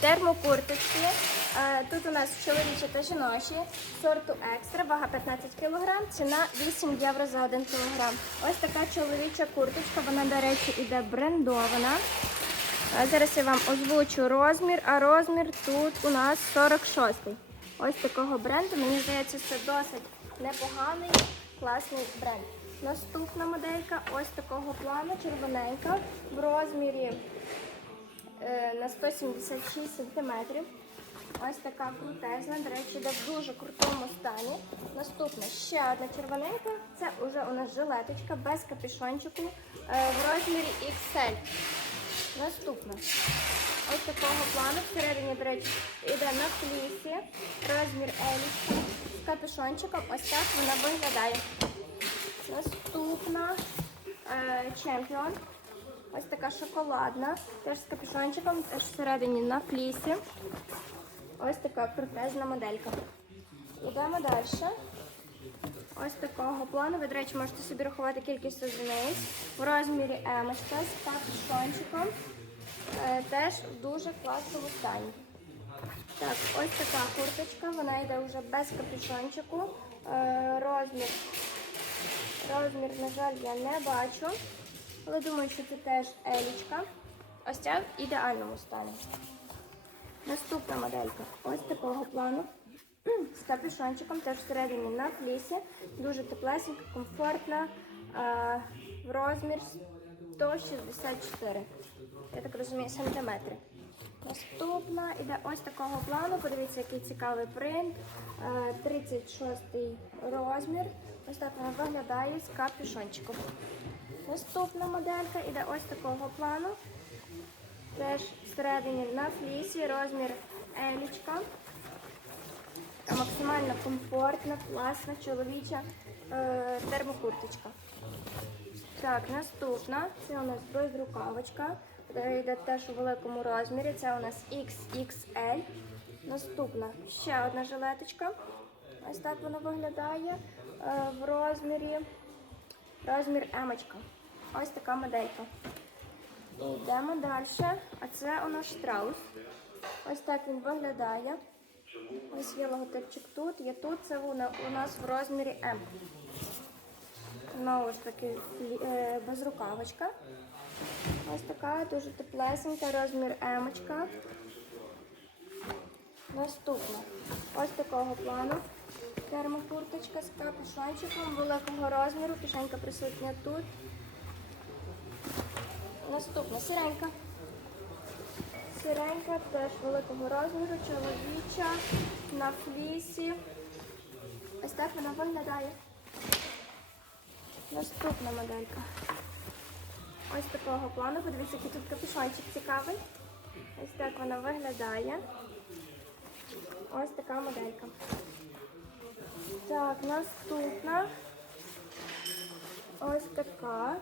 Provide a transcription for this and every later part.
Термокурточки. Е, Тут у нас чоловічі та жіночі, сорту екстра, вага 15 кг, ціна 8 євро за 1 кг. Ось така чоловіча курточка, вона, до речі, іде брендована. Е, Зараз я вам озвучу розмір, а розмір тут у нас 46. Ось такого бренду. Мені здається, це досить непоганий, класний бренд. Наступна моделька ось такого плану, червоненька, в розмірі на 176 см. Ось така крутезна, до речі, йде в дуже крутому стані. Наступна ще одна червоненька. Це вже у нас жилеточка без капюшончику е, в розмірі XL. Наступна. Ось такого плану. Всередині, до речі, йде на флісі. Розмір елічка з капюшончиком. Ось так вона виглядає. Наступна е, чемпіон. Ось така шоколадна, теж з капюшончиком, теж всередині на флісі. Ось така крутезна моделька. Йдемо далі. Ось такого плану. Ви, до речі, можете собі рахувати кількість одиниць. В розмірі емочка з капюшончиком. Е, теж в дуже класному стані. Так, ось така курточка, вона йде вже без капюшончику. Е, розмір. Розмір, на жаль, я не бачу. Але думаю, що це теж елічка. Ось ця в ідеальному стані. Наступна моделька. Ось такого плану. З капюшончиком, теж всередині на флісі. Дуже теплесенька, комфортна. В розмір 164. Я так розумію, сантиметри. Наступна іде ось такого плану. Подивіться, який цікавий принт. Е, 36 розмір. Ось так вона виглядає з капюшончиком. Наступна моделька іде ось такого плану. Теж всередині на флісі, розмір елічка. Максимально комфортна, класна, чоловіча е, термокурточка. Так, наступна. Це у нас безрукавочка. Йде теж у великому розмірі. Це у нас XXL. Наступна ще одна жилеточка. Ось так вона виглядає е, в розмірі. Розмір емочка. Ось така моделька. Йдемо далі. А це у нас штраус. Ось так він виглядає. Ось є логотипчик тут, є тут. Це у нас в розмірі М. Знову ж таки е, безрукавочка. Ось така дуже теплесенька, розмір Емочка. Наступна. Ось такого плану. Термокурточка з капюшончиком великого розміру. Кишенька присутня тут. Наступна сіренька. Сіренька теж великого розміру, чоловіча на флісі. Ось так вона виглядає. Наступна моделька. Ось такого плану. Подивіться, який тут капюшончик цікавий. Ось так вона виглядає. Ось така моделька. Так, наступна. Ось така.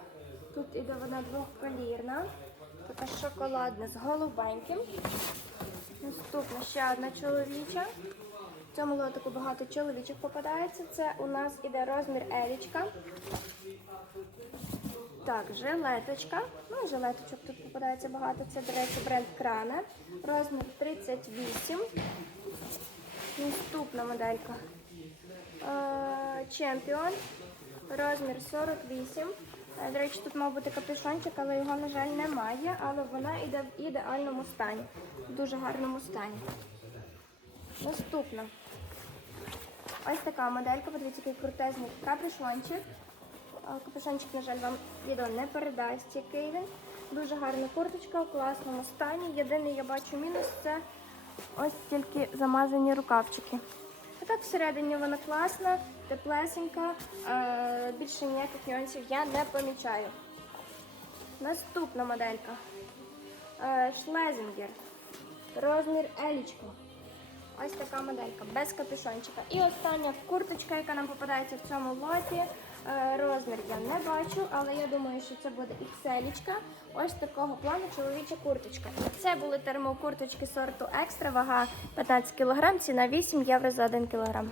Тут іде вона двохколірна. Така шоколадна з голубеньким. Наступна ще одна чоловіча. В цьому лотику багато чоловічих попадається. Це у нас іде розмір елічка. Так, жилеточка. Ну, жилеточок тут попадається багато. Це, до речі, бренд Кране. Розмір 38. Наступна моделька. Е, Чемпіон. Розмір 48. До речі, тут мав бути капюшончик, але його, на жаль, немає. Але вона йде в ідеальному стані. В дуже гарному стані. Наступна. Ось така моделька. Подивіться, який крутезний капюшончик. Капюшончик, на жаль, вам відео не передасть, який він. Дуже гарна курточка в класному стані. Єдиний я бачу мінус це ось тільки замазані рукавчики. Так всередині вона класна, теплесенька, е, більше ніяких нюансів я не помічаю. Наступна моделька. Шлезінгер. Розмір елічко. Ось така моделька, без капюшончика. І остання курточка, яка нам попадається в цьому лоті. Е, Розмір я не бачу, але я думаю, що це буде ікселічка. Ось такого плану чоловіча курточка. Це були термокурточки сорту екстра, вага 15 кг, ціна 8 євро за 1 кг.